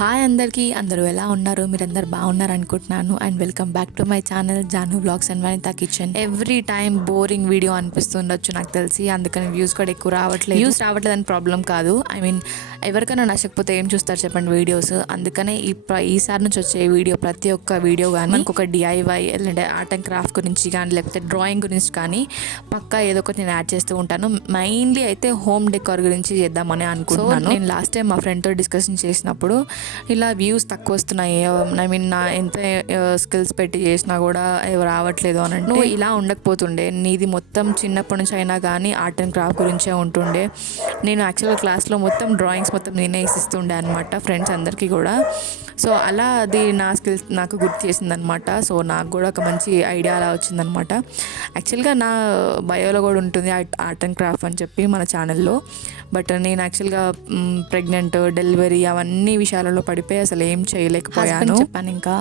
Hi అందరికీ, అందరూ ఎలా ఉన్నారు? మీరందరూ బాగున్నారు అనుకుంటున్నాను. And welcome back to my channel Janu blogs and Vanitha kitchen. Every time boring video అనిపిస్తుండొచ్చు నాకు తెలిసి, అందుకని వ్యూస్ కూడా ఎక్కువ రావట్లేదు. వ్యూస్ రావట్లేదని ప్రాబ్లం కాదు, ఎవరికైనా నచ్చకపోతే ఏం చూస్తారు చెప్పండి వీడియోస్. అందుకనే ఈసారి నుంచి వచ్చే వీడియో, ప్రతి ఒక్క వీడియో కానీ మనకు ఒక డిఐవై లేదంటే ఆర్ట్ అండ్ క్రాఫ్ట్ గురించి కానీ లేకపోతే డ్రాయింగ్ గురించి కానీ పక్కా ఏదో ఒకటి నేను యాడ్ చేస్తూ ఉంటాను. మెయిన్లీ అయితే హోమ్ డెకార్ గురించి చేద్దామని అనుకుంటున్నాను. నేను లాస్ట్ టైం మా ఫ్రెండ్తో డిస్కషన్ చేసినప్పుడు ఇలా వ్యూస్ తక్కువ వస్తున్నాయి, నా ఎంత స్కిల్స్ పెట్టి చేసినా కూడా రావట్లేదు అని అంటే, నువ్వు ఇలా ఉండకపోతుండే, నీది మొత్తం చిన్నప్పటి నుంచి అయినా కానీ ఆర్ట్ అండ్ క్రాఫ్ట్ గురించే ఉంటుండే. నేను యాక్చువల్గా క్లాస్లో మొత్తం డ్రాయింగ్స్ మొత్తం నేనే ఇస్తుండే అనమాట ఫ్రెండ్స్ అందరికీ కూడా. సో అలా అది నా స్కిల్స్ నాకు గుర్తు చేసిందనమాట. సో నాకు కూడా ఒక మంచి ఐడియా అలా వచ్చిందనమాట. యాక్చువల్గా నా బయోలో కూడా ఉంటుంది ఆర్ట్ అండ్ క్రాఫ్ట్ అని చెప్పి మన ఛానల్లో. బట్ నేను యాక్చువల్గా ప్రెగ్నెంట్, డెలివరీ అవన్నీ విషయాలలో పడిపోయి అసలు ఏం చేయలేకపోయాను. చెప్పాను ఇంకా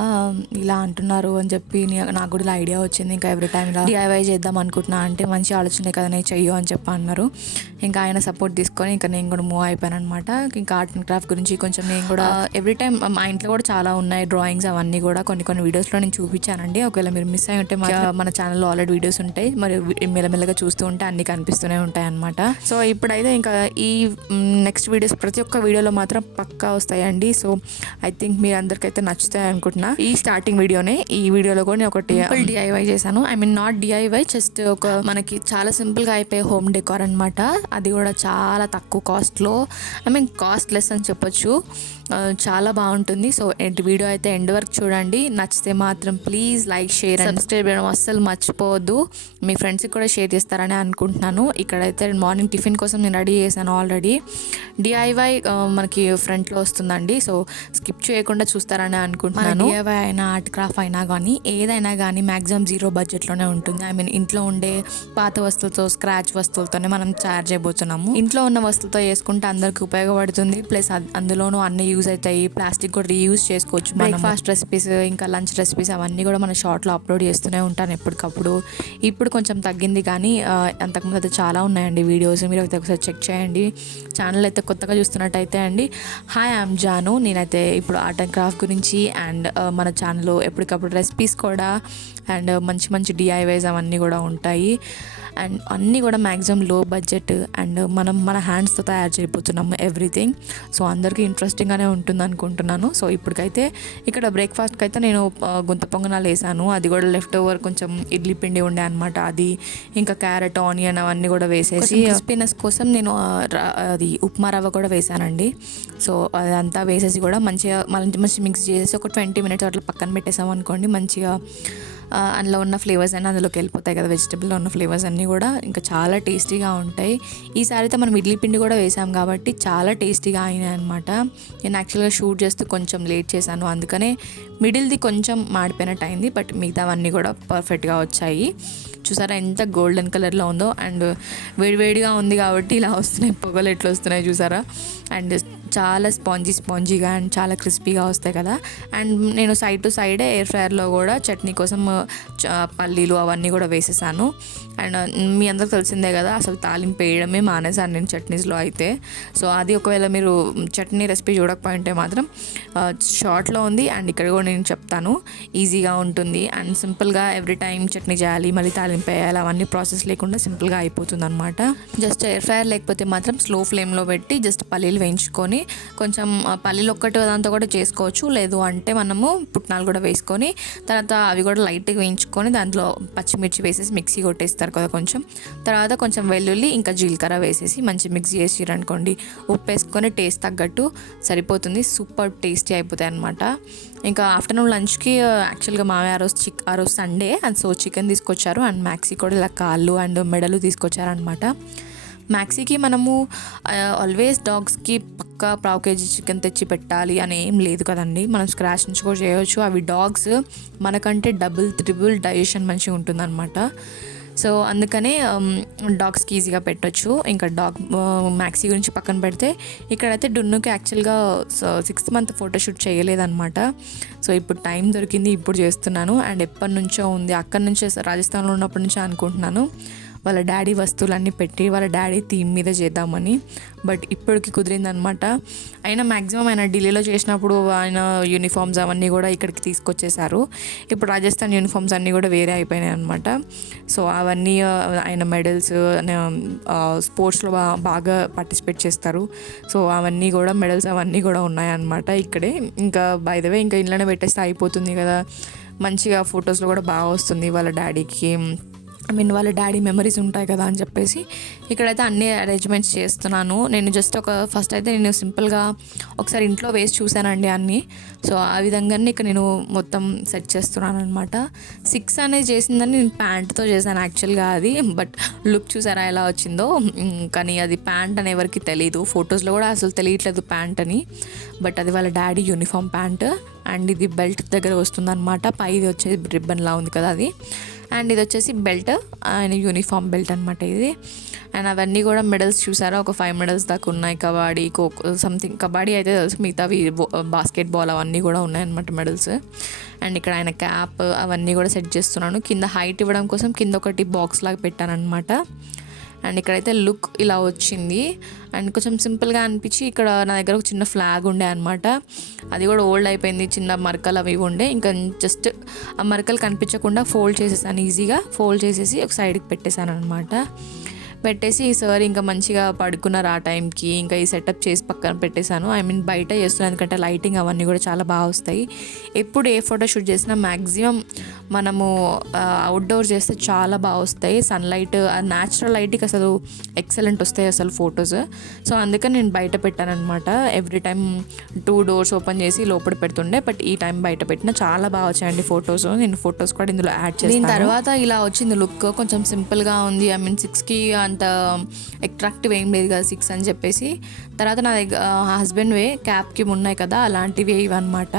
ఇలా అంటున్నారు అని చెప్పి నాకు కూడా ఇలా ఐడియా వచ్చింది. ఇంకా ఎవ్రీ టైం ఇలా డిఐవై చేద్దాం అనుకుంటున్నా అంటే, మంచి ఆలోచనే కదా నేను చెయ్యు అని చెప్పి అన్నారు. ఇంకా ఆయన సపోర్ట్ తీసుకొని ఇంకా నేను కూడా మూవ్ అయిపోయాను అనమాట. ఇంకా ఆర్ట్ అండ్ క్రాఫ్ట్ గురించి కొంచెం నేను కూడా ఎవ్రీ టైం మా ఇంట్లో కూడా చాలా ఉన్నాయి డ్రాయింగ్స్, అవన్నీ కూడా కొన్ని వీడియోస్లో నేను చూపించానండి. ఒకవేళ మీరు మిస్ అయి ఉంటే మన ఛానల్లో ఆల్రెడీ వీడియోస్ ఉంటాయి, మరి మెల్లమెల్లగా చూస్తూ ఉంటే అన్ని కనిపిస్తూనే ఉంటాయి అనమాట. సో ఇప్పుడైతే ఇంకా ఈ నెక్స్ట్ వీడియోస్ ప్రతి ఒక్క వీడియోలో మాత్రం పక్కా వస్తాయండి. సో ఐ థింక్ మీరు అందరికైతే నచ్చుతాయి అనుకుంటున్నా. ఈ స్టార్టింగ్ వీడియోనే, ఈ వీడియోలో కూడా నేను ఒకటి డిఐవై చేశాను. నాట్ డిఐవై, జస్ట్ ఒక మనకి చాలా సింపుల్గా అయిపోయే హోమ్ డెకార్ అనమాట. అది కూడా చాలా తక్కువ కాస్ట్లో, కాస్ట్ లెస్ అని చెప్పొచ్చు. చాలా బాగుంటుంది. సో వీడియో అయితే ఎండ్ వరకు చూడండి. నచ్చితే మాత్రం please like, share and subscribe చేయడం అస్సలు మర్చిపోవద్దు. మీ ఫ్రెండ్స్కి కూడా షేర్ చేస్తారని అనుకుంటున్నాను. ఇక్కడైతే మార్నింగ్ టిఫిన్ కోసం నేను రెడీ చేశాను ఆల్రెడీ. డిఐవై మనకి ఫ్రంట్లో వస్తుందండి, సో స్కిప్ చేయకుండా చూస్తారని అనుకుంటున్నాను. డిఐవై అయినా ఆర్ట్ క్రాఫ్ట్ అయినా కానీ ఏదైనా కానీ మ్యాక్సిమం 0 బడ్జెట్లోనే ఉంటుంది. ఇంట్లో ఉండే పాత వస్తువులతో, స్క్రాచ్ వస్తువులతోనే మనం తయారు చేయబోతున్నాము. ఇంట్లో ఉన్న వస్తువులతో చేసుకుంటే అందరికి ఉపయోగపడుతుంది. ప్లస్ అందులోనూ అన్ని యూజ్ అవుతాయి. ప్లాస్టిక్ కూడా రీయూజ్ చేసుకోవచ్చు. బ్రేక్ఫాస్ట్ రెసిపీస్, ఇంకా లంచ్ రెసిపీస్ అవన్నీ కూడా మన షార్ట్లో అప్లోడ్ చేస్తూనే ఉంటాను ఎప్పటికప్పుడు. ఇప్పుడు కొంచెం తగ్గింది, కానీ అంతకుముందు అయితే చాలా ఉన్నాయండి వీడియోస్. మీరు అయితే ఒకసారి చెక్ చేయండి. ఛానల్ అయితే కొత్తగా చూస్తున్నట్టయితే అండి, హాయ్ ఐఎమ్ జాను. నేనైతే ఇప్పుడు ఆర్ట్ అండ్ క్రాఫ్ట్ గురించి అండ్ మన ఛానల్లో ఎప్పటికప్పుడు రెసిపీస్ కూడా అండ్ మంచి మంచి డిఐవైస్ అవన్నీ కూడా ఉంటాయి. అండ్ అన్నీ కూడా మ్యాక్సిమం లో బడ్జెట్ అండ్ మనం మన హ్యాండ్స్తో తయారు చేయబోతున్నాము ఎవ్రీథింగ్. సో అందరికీ ఇంట్రెస్టింగ్గానే ఉంటుంది అనుకుంటున్నాను. సో ఇప్పటికైతే ఇక్కడ బ్రేక్ఫాస్ట్కి అయితే నేను గుంత పొంగనాలు వేసాను. అది కూడా లెఫ్ట్ ఓవర్ కొంచెం ఇడ్లీ పిండి ఉండే అనమాట. అది ఇంకా క్యారెట్, ఆనియన్ అవన్నీ కూడా వేసేసి క్రిస్పీనెస్ కోసం నేను అది ఉప్మా రవ్వ కూడా వేసానండి. సో అదంతా వేసేసి కూడా మంచిగా మంచి మిక్స్ చేసేసి ఒక 20 minutes అట్లా పక్కన పెట్టేసాం అనుకోండి. మంచిగా అందులో ఉన్న ఫ్లేవర్స్ అన్నీ అందులోకి వెళ్ళిపోతాయి కదా, వెజిటబుల్లో ఉన్న ఫ్లేవర్స్ అన్నీ కూడా ఇంకా చాలా టేస్టీగా ఉంటాయి. ఈసారి అయితే మనం ఇడ్లీ పిండి కూడా వేసాం కాబట్టి చాలా టేస్టీగా అయినాయి అనమాట. నేను యాక్చువల్గా షూట్ చేస్తూ కొంచెం లేట్ చేశాను, అందుకనే మిడిల్ది కొంచెం మాడిపోయినట్టు అయింది. బట్ మిగతావన్నీ కూడా పర్ఫెక్ట్గా వచ్చాయి. చూసారా ఎంత గోల్డెన్ కలర్లో ఉందో. అండ్ వేడివేడిగా ఉంది కాబట్టి ఇలా వస్తున్నాయి పొగలు, ఎట్లా వస్తున్నాయి చూసారా. అండ్ చాలా స్పాంజీగా అండ్ చాలా క్రిస్పీగా వస్తాయి కదా. అండ్ నేను సైడ్ టు సైడే ఎయిర్ ఫ్రైయర్లో కూడా చట్నీ కోసం పల్లీలు అవన్నీ కూడా వేసేసాను. అండ్ మీ అందరికి తెలిసిందే కదా, అసలు తాలింపు వేయడమే మానేసాను నేను చట్నీస్లో అయితే. సో అది ఒకవేళ మీరు చట్నీ రెసిపీ చూడకపోయింటే మాత్రం షార్ట్లో ఉంది, అండ్ ఇక్కడ కూడా నేను చెప్తాను. ఈజీగా ఉంటుంది అండ్ సింపుల్గా ఎవ్రీ టైం చట్నీ చేయాలి, మళ్ళీ తాలింపు వేయాలి, అవన్నీ ప్రాసెస్ లేకుండా సింపుల్గా అయిపోతుంది అనమాట. జస్ట్ ఎయిర్ ఫ్రైయర్ లేకపోతే మాత్రం స్లో ఫ్లేమ్లో పెట్టి జస్ట్ పల్లీలు వేయించుకొని, కొంచెం పల్లీలు ఒక్కటి దాంతో కూడా చేసుకోవచ్చు, లేదు అంటే మనము పుట్నాలు కూడా వేసుకొని తర్వాత అవి కూడా లైట్గా వేయించుకొని దాంట్లో పచ్చిమిర్చి వేసేసి మిక్సీ కొట్టేస్తారు కదా కొంచెం. తర్వాత కొంచెం వెల్లుల్లి ఇంకా జీలకర్ర వేసేసి మంచి మిక్స్ చేసిరనుకోండి, ఉప్పు వేసుకొని టేస్ట్ తగ్గట్టు సరిపోతుంది. సూపర్ టేస్టీ అయిపోతాయి అనమాట. ఇంకా ఆఫ్టర్నూన్ లంచ్కి యాక్చువల్గా మావయ్య ఆ రోజు సండే అండ్ సో చికెన్ తీసుకొచ్చారు. అండ్ మ్యాక్సీ కూడా ఇలా కాళ్ళు అండ్ మెడలు తీసుకొచ్చారనమాట. మ్యాక్సీకి మనము ఆల్వేస్ డాగ్స్కి పక్కా 1/2 kg చికెన్ తెచ్చి పెట్టాలి అని ఏం లేదు కదండి. మనం స్క్రాచ్ నుంచి కూడా చేయవచ్చు. అవి డాగ్స్ మనకంటే డబుల్, ట్రిపుల్ డైజెషన్ మంచిగా ఉంటుందన్నమాట. సో అందుకనే డాగ్స్కి ఈజీగా పెట్టచ్చు. ఇంకా మ్యాక్సీ గురించి పక్కన పెడితే, ఇక్కడైతే డున్నుకి యాక్చువల్గా 6th month ఫోటోషూట్ చేయలేదన్నమాట. సో ఇప్పుడు టైం దొరికింది, ఇప్పుడు చేస్తున్నాను. అండ్ ఎప్పటి నుంచో ఉంది, అక్కడి నుంచే రాజస్థాన్లో ఉన్నప్పటి నుంచో అనుకుంటున్నాను. వాళ్ళ డాడీ వస్తువులన్నీ పెట్టి వాళ్ళ డాడీ థీమ్ మీద చేద్దామని. బట్ ఇప్పటికి కుదిరిందనమాట. అయినా మ్యాక్సిమం ఆయన ఢిల్లీలో చేసినప్పుడు ఆయన యూనిఫామ్స్ అవన్నీ కూడా ఇక్కడికి తీసుకొచ్చేసారు. ఇప్పుడు రాజస్థాన్ యూనిఫామ్స్ అన్నీ కూడా వేరే అయిపోయినాయి అనమాట. సో అవన్నీ ఆయన మెడల్స్ స్పోర్ట్స్లో బాగా పార్టిసిపేట్ చేస్తారు. సో అవన్నీ కూడా మెడల్స్ అవన్నీ కూడా ఉన్నాయన్నమాట ఇక్కడే. ఇంకా బై ద వే ఇంకా ఇంట్లోనే పెట్టేస్తే అయిపోతుంది కదా, మంచిగా ఫొటోస్లో కూడా బాగా వస్తుంది వాళ్ళ డాడీకి. వాళ్ళ డాడీ మెమరీస్ ఉంటాయి కదా అని చెప్పేసి ఇక్కడైతే అన్ని అరేంజ్మెంట్స్ చేస్తున్నాను. నేను జస్ట్ ఫస్ట్ అయితే నేను సింపుల్గా ఒకసారి ఇంట్లో వేసి చూశానండి అన్నీ. సో ఆ విధంగానే ఇక్కడ నేను మొత్తం సెట్ చేస్తున్నాను అనమాట. 6 అనేది చేసిందని నేను ప్యాంట్తో చేశాను యాక్చువల్గా అది. బట్ లుక్ చూసారా ఎలా వచ్చిందో. కానీ అది ప్యాంట్ అని ఎవరికి తెలీదు, ఫొటోస్లో కూడా అసలు తెలియట్లేదు ప్యాంట్ అని. బట్ అది వాళ్ళ డాడీ యూనిఫామ్ ప్యాంట్. అండ్ ఇది బెల్ట్ దగ్గర వస్తుందన్నమాట. పైది వచ్చేసి రిబ్బన్లా ఉంది కదా అది. అండ్ ఇది వచ్చేసి బెల్ట్, ఆయన యూనిఫామ్ బెల్ట్ అనమాట ఇది. అండ్ అవన్నీ కూడా మెడల్స్ చూసారా, ఒక 5 మెడల్స్ దాకా ఉన్నాయి. కబడ్డీ, ఖోఖో సంథింగ్, కబడ్డీ అయితే తెలుసు, మిగతావి బాస్కెట్బాల్ అవన్నీ కూడా ఉన్నాయన్నమాట మెడల్స్. అండ్ ఇక్కడ ఆయన క్యాప్ అవన్నీ కూడా సెట్ చేస్తున్నాను. కింద హైట్ ఇవ్వడం కోసం కింద ఒకటి బాక్స్ లాగా పెట్టాను అనమాట. అండ్ ఇక్కడైతే లుక్ ఇలా వచ్చింది. అండ్ కొంచెం సింపుల్గా అనిపించి ఇక్కడ నా దగ్గర ఒక చిన్న ఫ్లాగ్ ఉండే అనమాట. అది కూడా ఓల్డ్ అయిపోయింది, చిన్న మరకలు అవి ఉండే. ఇంకా జస్ట్ ఆ మరకలు కనిపించకుండా ఫోల్డ్ చేసేసాను, ఈజీగా ఫోల్డ్ చేసేసి ఒక సైడ్కి పెట్టేశాను అనమాట. పెట్టేసి సార్ ఇంకా మంచిగా పడుకున్నారు ఆ టైంకి. ఇంకా ఈ సెటప్ చేసి పక్కన పెట్టేశాను. బయట చేస్తున్నాను, ఎందుకంటే లైటింగ్ అవన్నీ కూడా చాలా బాగా వస్తాయి. ఎప్పుడు ఏ ఫోటో షూట్ చేసినా మ్యాక్సిమం మనము అవుట్డోర్ చేస్తే చాలా బాగా వస్తాయి. సన్లైట్, న్యాచురల్ లైట్కి అసలు ఎక్సలెంట్ వస్తాయి అసలు ఫొటోస్. సో అందుకని నేను బయట పెట్టాను అనమాట. ఎవ్రీ టైం 2 doors ఓపెన్ చేసి లోపల పెడుతుండే. బట్ ఈ టైం బయట పెట్టిన చాలా బాగా వచ్చాయండి ఫొటోస్. నేను ఫొటోస్ కూడా ఇందులో యాడ్ చేస్తాను. దీని తర్వాత ఇలా వచ్చింది లుక్. కొంచెం సింపుల్గా ఉంది. 6కి అంత అట్రాక్టివ్ ఏం లేదు కదా 6 అని చెప్పేసి. తర్వాత నా దగ్గర హస్బెండ్ క్యాప్కి ఉన్నాయి కదా అలాంటివి ఇవన్నమాట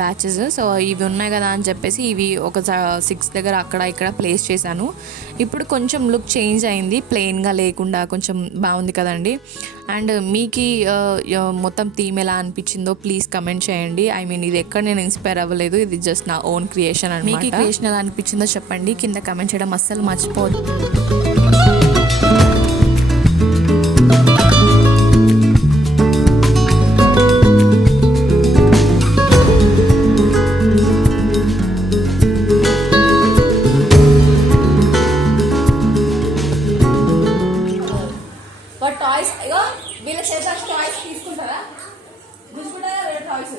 బ్యాచెస్. సో ఇవి ఉన్నాయి కదా అని చెప్పేసి ఇవి ఒక 6 దగ్గర అక్కడ ఇక్కడ ప్లేస్ చేశాను. ఇప్పుడు కొంచెం లుక్ చేంజ్ అయింది, ప్లెయిన్గా లేకుండా కొంచెం బాగుంది కదండి. అండ్ మీకు మొత్తం థీమ్ ఎలా అనిపించిందో ప్లీజ్ కమెంట్ చేయండి. ఇది ఎక్కడ నేను ఇన్స్పైర్ అవ్వలేదు, ఇది జస్ట్ నా ఓన్ క్రియేషన్ అన్నమాట. మీకు క్రియేషన్ ఎలా అనిపించిందో చెప్పండి, కింద కమెంట్ చేయడం అస్సలు మర్చిపోదు. టాయ్స్ వీళ్ళ చేత టాయ్స్ తీసుకుంటారా? టాయ్స్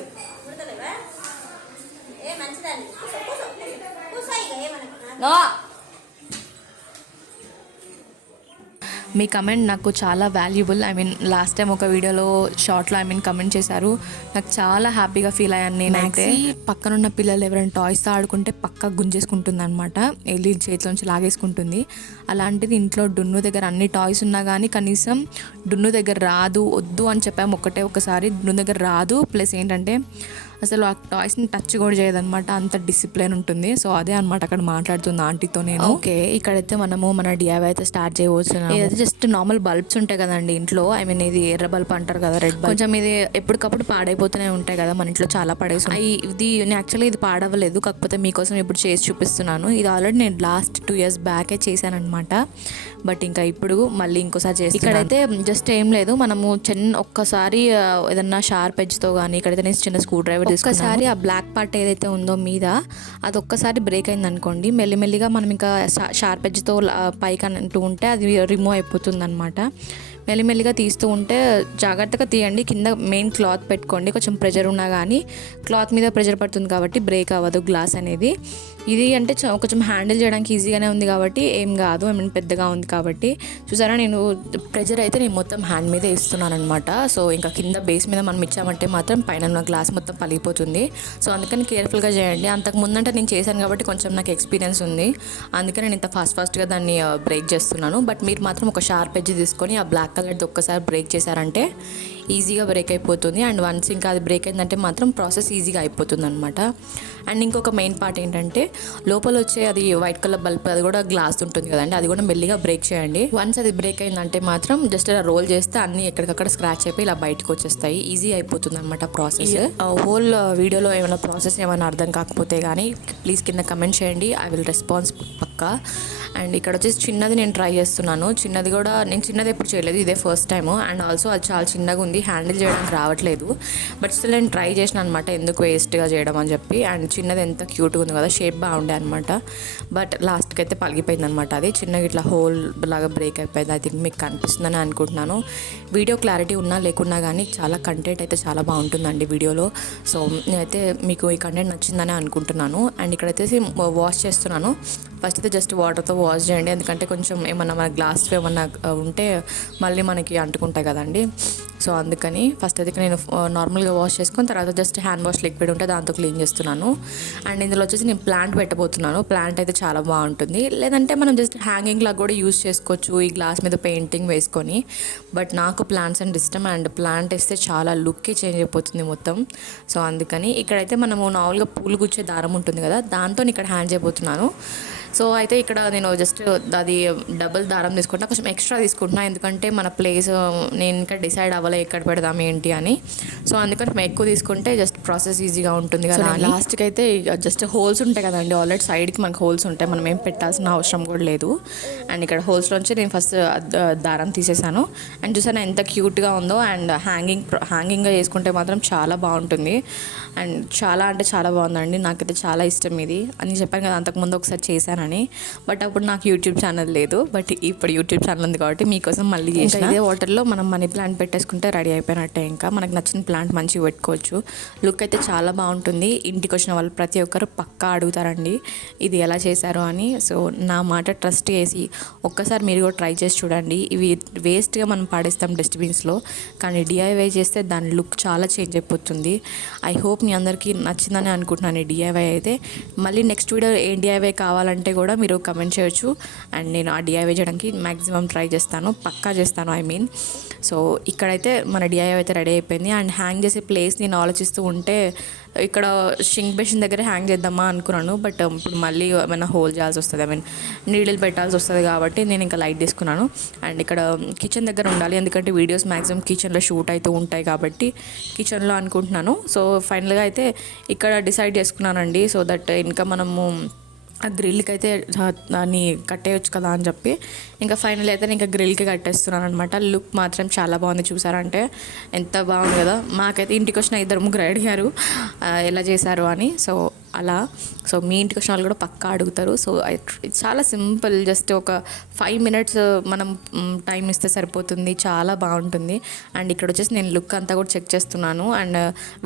మీ కమెంట్ నాకు చాలా వాల్యుబుల్. లాస్ట్ టైం ఒక వీడియోలో షార్ట్లో కమెంట్ చేశారు, నాకు చాలా హ్యాపీగా ఫీల్ అయ్యాను నేనైతే. పక్కనున్న పిల్లలు ఎవరైనా టాయ్స్తో ఆడుకుంటే పక్కా గుంజేసుకుంటుంది అనమాట, వెళ్ళి చేతిలోంచి లాగేసుకుంటుంది. అలాంటిది ఇంట్లో డున్ను దగ్గర అన్ని టాయ్స్ ఉన్నా కానీ కనీసం డున్ను దగ్గర రాదు, వద్దు అని చెప్పాము ఒకసారి. డున్ను దగ్గర రాదు, ప్లస్ ఏంటంటే అసలు ఆ టాయ్స్ని టచ్ కూడా చేయదన్నమాట, అంత డిసిప్లిన్ ఉంటుంది. సో అదే అనమాట అక్కడ మాట్లాడుతుంది ఆంటీతో నేను. ఓకే, ఇక్కడైతే మనము మన DIY అయితే స్టార్ట్ చేయవచ్చున్నాము. ఇది జస్ట్ నార్మల్ బల్బ్స్ ఉంటాయి కదండి ఇంట్లో, ఇది ఎర్ర బల్బ్ అంటారు కదా, రెడ్ బల్బ్. కొంచెం ఇది ఎప్పటికప్పుడు పాడైపోతూనే ఉంటాయి కదా మన ఇంట్లో, చాలా పడేసి. ఇది యాక్చువల్లీ ఇది పాడవలేదు, కాకపోతే మీకోసం ఇప్పుడు చేసి చూపిస్తున్నాను. ఇది ఆల్రెడీ నేను లాస్ట్ 2 years బ్యాకే చేశాను అనమాట. బట్ ఇంకా ఇప్పుడు మళ్ళీ ఇంకోసారి చేస్తాను. ఇక్కడైతే జస్ట్ ఏం లేదు, మనము ఒక్కసారి ఏదన్నా షార్ప్ ఎడ్జ్తో కానీ, ఇక్కడైతే నేను చిన్న స్క్రూ డ్రైవర్ ఒక్కసారి ఆ బ్లాక్ పార్ట్ ఏదైతే ఉందో మీద అది ఒక్కసారి బ్రేక్ అయింది అనుకోండి, మెల్లిమెల్లిగా మనం ఇంకా షార్ప్ ఎడ్జ్తో పైకి అంటూ ఉంటే అది రిమూవ్ అయిపోతుంది అనమాట. మెల్లిమెల్లిగా తీస్తూ ఉంటే జాగ్రత్తగా తీయండి. కింద మెయిన్ క్లాత్ పెట్టుకోండి, కొంచెం ప్రెషర్ ఉన్నా కానీ క్లాత్ మీద ప్రెషర్ పడుతుంది కాబట్టి బ్రేక్ అవ్వదు గ్లాస్ అనేది. ఇది అంటే కొంచెం హ్యాండిల్ చేయడానికి ఈజీగానే ఉంది కాబట్టి ఏం కాదు, పెద్దగా ఉంది కాబట్టి. చూసారా, నేను ప్రెషర్ అయితే నేను మొత్తం హ్యాండ్ మీదే ఇస్తున్నాను అనమాట. సో ఇంకా కింద బేస్ మీద మనం ఇచ్చామంటే మాత్రం పైన ఉన్న గ్లాస్ మొత్తం పలిగిపోతుంది. సో అందుకని కేర్ఫుల్గా చేయండి. అంతకు ముందంటే నేను చేశాను కాబట్టి కొంచెం నాకు ఎక్స్పీరియన్స్ ఉంది, అందుకని నేను ఇంత ఫాస్ట్గా దాన్ని బ్రేక్ చేస్తున్నాను. బట్ మీరు మాత్రం ఒక షార్ప్ ఎడ్జ్ తీసుకొని ఆ బ్లాక్ కలర్ది ఒక్కసారి బ్రేక్ చేశారంటే ఈజీగా బ్రేక్ అయిపోతుంది. అండ్ వన్స్ ఇంకా అది బ్రేక్ అయిందంటే మాత్రం ప్రాసెస్ ఈజీగా అయిపోతుంది అనమాట. అండ్ ఇంకొక మెయిన్ పార్ట్ ఏంటంటే లోపల వచ్చే అది వైట్ కలర్ బల్బ్ అది కూడా గ్లాస్ ఉంటుంది కదండి, అది కూడా మెల్లిగా బ్రేక్ చేయండి. వన్స్ అది బ్రేక్ అయిందంటే మాత్రం జస్ట్ ఇలా రోల్ చేస్తే అన్ని ఎక్కడికక్కడ స్క్రాచ్ అయిపోయి ఇలా బయటకు వచ్చేస్తాయి. ఈజీ అయిపోతుంది అనమాట ప్రాసెస్. హోల్ వీడియోలో ఏమైనా ప్రాసెస్ ఏమైనా అర్థం కాకపోతే కానీ ప్లీజ్ కింద కమెంట్ చేయండి, ఐ విల్ రెస్పాన్స్ పక్కా. అండ్ ఇక్కడ వచ్చేసి చిన్నది నేను ట్రై చేస్తున్నాను. చిన్నది కూడా నేను చిన్నది ఎప్పుడు చేయలేదు, ఇదే ఫస్ట్ టైము. అండ్ ఆల్సో అది చాలా చిన్నగా ఉంది, హ్యాండిల్ చేయడానికి రావట్లేదు. బట్ స్టిల్ నేను ట్రై చేసిన అనమాట, ఎందుకు వేస్ట్గా చేయడం అని చెప్పి. అండ్ చిన్నది ఎంత క్యూట్గా ఉంది కదా, షేప్ బాగుండే అనమాట. బట్ లాస్ట్కి అయితే పలిగిపోయింది అనమాట. అది చిన్నగా ఇట్లా హోల్ లాగా బ్రేక్ అయిపోయింది. ఐ థింక్ మీకు కనిపిస్తుందని అనుకుంటున్నాను. వీడియో క్లారిటీ ఉన్నా లేకున్నా కానీ చాలా కంటెంట్ అయితే చాలా బాగుంటుందండి వీడియోలో. సో నేనైతే మీకు ఈ కంటెంట్ నచ్చిందని అనుకుంటున్నాను. అండ్ ఇక్కడైతే వాష్ చేస్తున్నాను. ఫస్ట్ అయితే జస్ట్ వాటర్తో వాష్ చేయండి, ఎందుకంటే కొంచెం ఏమన్నా మన గ్లాస్ ఏమన్నా ఉంటే మళ్ళీ మనకి అంటుకుంటాయి కదండి. సో అందుకని ఫస్ట్ అయితే నేను నార్మల్గా వాష్ చేసుకొని తర్వాత జస్ట్ హ్యాండ్ వాష్ లిక్విడ్ ఉంటే దాంతో క్లీన్ చేస్తున్నాను. అండ్ ఇందులో వచ్చేసి నేను ప్లాంట్ పెట్టబోతున్నాను. ప్లాంట్ అయితే చాలా బాగుంటుంది, లేదంటే మనం జస్ట్ హ్యాంగింగ్ లాగా కూడా యూస్ చేసుకోవచ్చు ఈ గ్లాస్ మీద పెయింటింగ్ వేసుకొని. బట్ నాకు ప్లాంట్స్ అండ్ ఇష్టం, అండ్ ప్లాంట్ వేస్తే చాలా లుక్కే చేంజ్ అయిపోతుంది మొత్తం. సో అందుకని ఇక్కడైతే మనము నార్మల్గా పూలు గుచ్చే దారం ఉంటుంది కదా, దాంతో ఇక్కడ హ్యాండ్ చేయబోతున్నాను. సో అయితే ఇక్కడ నేను జస్ట్ అది డబుల్ దారం తీసుకుంటున్నా, కొంచెం ఎక్స్ట్రా తీసుకుంటున్నా, ఎందుకంటే మన ప్లేస్ నేను ఇంకా డిసైడ్ అవ్వలే ఎక్కడ పెడదాం ఏంటి అని. సో అందుకని మేము ఎక్కువ తీసుకుంటే జస్ట్ ప్రాసెస్ ఈజీగా ఉంటుంది కదా. లాస్ట్కి అయితే జస్ట్ హోల్స్ ఉంటాయి కదండి, ఆల్రెడీ సైడ్కి మనకు హోల్స్ ఉంటాయి, మనం ఏం పెట్టాల్సిన అవసరం కూడా లేదు. అండ్ ఇక్కడ హోల్స్లోంచి నేను ఫస్ట్ దారం తీసేసాను. అండ్ చూసాను ఎంత క్యూట్గా ఉందో. అండ్ హ్యాంగింగ్గా చేసుకుంటే మాత్రం చాలా బాగుంటుంది. అండ్ చాలా అంటే చాలా బాగుందండి, నాకైతే చాలా ఇష్టం ఇది. అని చెప్పాను కదా అంతకుముందు ఒకసారి చేశానని. బట్ అప్పుడు నాకు యూట్యూబ్ ఛానల్ లేదు, బట్ ఇప్పుడు యూట్యూబ్ ఛానల్ ఉంది కాబట్టి మీకోసం మళ్ళీ చేసిన. ఇదే వాటర్లో మనం మనీ ప్లాంట్ పెట్టేసుకుంటే రెడీ అయిపోయినట్టే. ఇంకా మనకు నచ్చిన ప్లాంట్ మంచిగా పెట్టుకోవచ్చు. లుక్ అయితే చాలా బాగుంటుంది. ఇంటికి వచ్చిన వాళ్ళు ప్రతి ఒక్కరు పక్కా అడుగుతారండి ఇది ఎలా చేశారు అని. సో నా మాట ట్రస్ట్ చేసి ఒక్కసారి మీరు కూడా ట్రై చేసి చూడండి. ఇవి వేస్ట్గా మనం పాడేస్తాం డస్ట్బిన్స్లో, కానీ డిఐవై చేస్తే దాని లుక్ చాలా చేంజ్ అయిపోతుంది. ఐ హోప్ మీ అందరికీ నచ్చిందని అనుకుంటున్నాను ఈ డిఐవై అయితే. మళ్ళీ నెక్స్ట్ వీడియో ఏ డిఐవై కావాలంటే కూడా మీరు కమెంట్ చేయొచ్చు. అండ్ నేను ఆ డిఐవై చేయడానికి మ్యాక్సిమం ట్రై చేస్తాను, పక్కా చేస్తాను ఐ మీన్. సో ఇక్కడైతే మన డిఐవై అయితే రెడీ అయిపోయింది. అండ్ హ్యాంగ్ చేసే ప్లేస్ నేను ఆలోచిస్తూ ఉంటే ఇక్కడ షింక్ బేసిన్ దగ్గర హ్యాంగ్ చేద్దామా అనుకున్నాను. బట్ ఇప్పుడు మళ్ళీ ఏమైనా హోల్ చేయాల్సి వస్తుంది, ఐ మీన్ నీడిల్ పెట్టాల్సి వస్తుంది కాబట్టి నేను ఇంకా లైట్ తీసుకున్నాను. అండ్ ఇక్కడ కిచెన్ దగ్గర ఉండాలి, ఎందుకంటే వీడియోస్ మ్యాక్సిమం కిచెన్లో షూట్ అవుతూ ఉంటాయి కాబట్టి కిచెన్లో అనుకుంటున్నాను. సో ఫైనల్గా అయితే ఇక్కడ డిసైడ్ చేసుకున్నానండి. సో దట్ ఇంకా మనము ఆ గ్రిల్కి అయితే దాన్ని కట్టేయచ్చు కదా అని చెప్పి ఇంకా ఫైనల్ అయితే నేను ఇంకా గ్రిల్కి కట్టేస్తున్నాను అనమాట. లుక్ మాత్రం చాలా బాగుంది, చూసారంటే ఎంత బాగుంది కదా. మాకైతే ఇంటికి వచ్చిన 2-3 అడిగారు ఎలా చేశారు అని. సో అలా సో మీ ఇంటికి వచ్చిన వాళ్ళు కూడా పక్కా అడుగుతారు. సో చాలా సింపుల్, జస్ట్ ఒక 5 minutes మనం టైం ఇస్తే సరిపోతుంది, చాలా బాగుంటుంది. అండ్ ఇక్కడ వచ్చేసి నేను లుక్ అంతా కూడా చెక్ చేస్తున్నాను, అండ్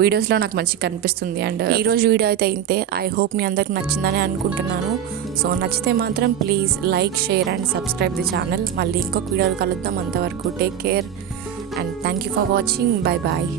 వీడియోస్లో నాకు మంచిగా కనిపిస్తుంది. అండ్ ఈరోజు వీడియో అయితే ఇంతే. ఐ హోప్ మీ అందరికి నచ్చిందని అనుకుంటున్నాను. సో నచ్చితే మాత్రం please like, share and subscribe the channel. మళ్ళీ ఇంకొక వీడియోలు కలుద్దాం. అంతవరకు take care and thank you for watching. Bye bye.